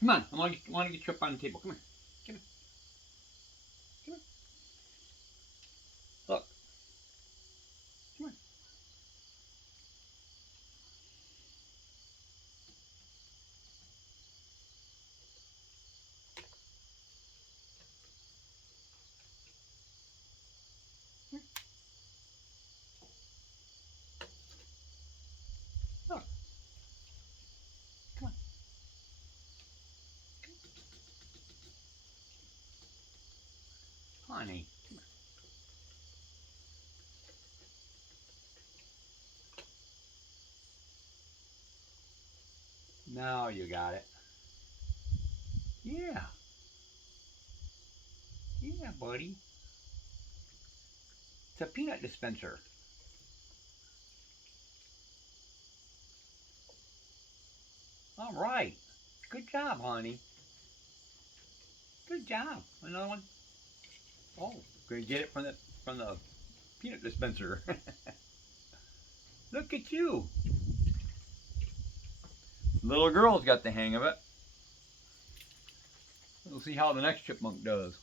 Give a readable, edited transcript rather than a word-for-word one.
Come on, I want to get you up on the table. Come here. Come here. Come here. Look. Come here. Look. Come on. Honey. Come here. Now you got it. Yeah. Yeah, buddy. It's a peanut dispenser. All right. Good job, honey. Good job. Another one. Oh, gonna get it from the peanut dispenser. Look at you. Little girl's got the hang of it. We'll see how the next chipmunk does.